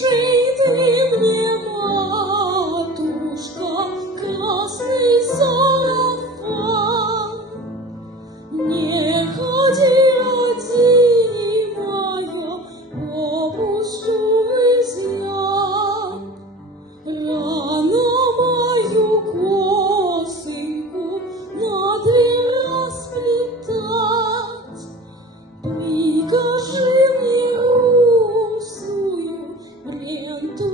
Слушай ты мне, матушка, красный сарафан, не ходи родимая, бабушку изъян. Рано мою косынку на дверь расплетать, прикажи мне русую ренту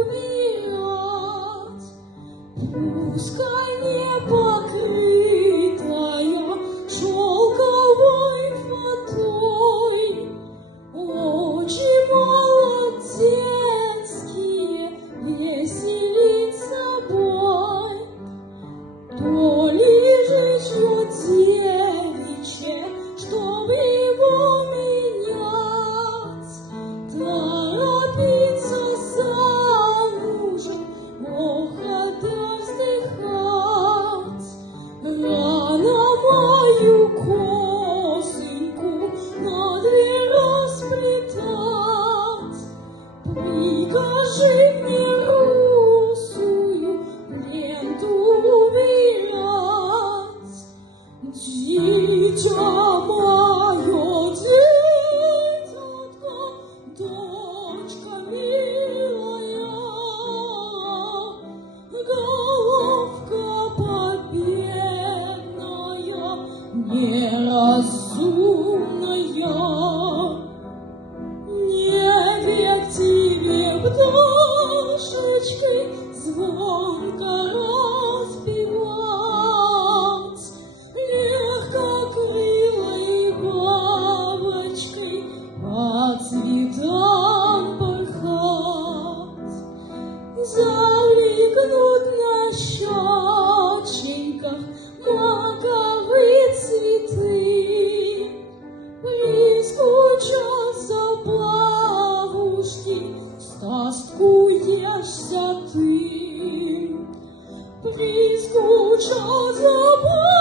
убирать. Пускай не покрытая шелковой фатой, очи молодецкие веселить собой. То ли житье девичье, чтоб его менять, торопиться замужем, ох, это вздыхать. Рано мою косынку на дверь расплетать, прикажи мне русую ленту убирать. Дитя мое, дитятко, дочка милая, головка победная, неразумная. Не век тебе пташечкой звонко распевать, легкокрылой бабочкой по цветам порхать. Залегнут на щеченьках маковые цветы, прискучатся бабушки, стаскуешься ты. Прискучатся бабушки,